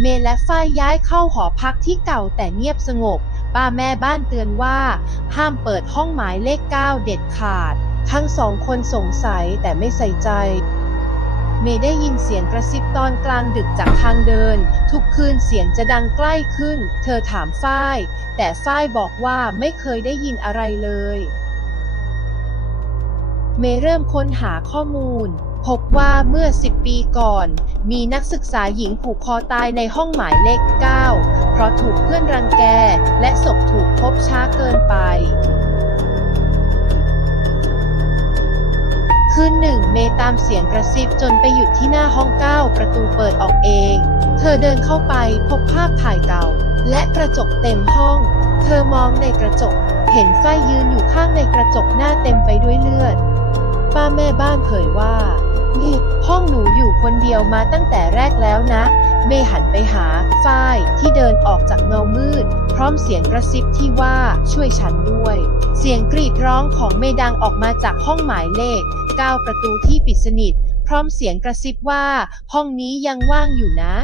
เมย์และฝ้ายย้ายเข้าหอพักที่เก่าแต่เงียบสงบ ป้าแม่บ้านเตือนว่า ห้ามเปิดห้องหมายเลข 9 เด็ดขาด ทั้งสองคนสงสัยแต่ไม่ใส่ใจ เมย์ได้ยินเสียงกระซิบตอนกลางดึกจากทางเดิน ทุกคืนเสียงจะดังใกล้ขึ้น เธอถามฝ้าย แต่ฝ้ายบอกว่าไม่เคยได้ยินอะไรเลย เมย์เริ่มค้นหาข้อมูล พบว่าเมื่อ 10 ปีก่อน มีนักศึกษาหญิงผูกคอตายในห้องหมายเลข 9 เพราะถูกเพื่อนรังแก และศพถูกพบช้าเกินไปคืนหนึ่งเมตามเสียงกระซิบจนไปหยุดที่หน้าห้อง9ประตูเปิดออกเอง เธอเดินเข้าไปพบภาพถ่ายเก่า และกระจกเต็มห้อง เธอมองในกระจก เห็นฝ้ายยืนอยู่ข้างในกระจกหน้าเต็มไปด้วยเลือด ป้าแม่บ้านเผยว่า อยู่คนเดียวมาตั้งแต่แรกแล้วนะ เมย์หันไปหาฝ้ายที่เดินออกจากเงามืด พร้อมเสียงกระซิบที่ว่าช่วยฉันด้วย เสียงกรีดร้องของเมย์ดังออกมาจากห้องหมายเลข 9 ประตูที่ปิดสนิท พร้อมเสียงกระซิบว่า ห้องนี้ยังว่างอยู่นะ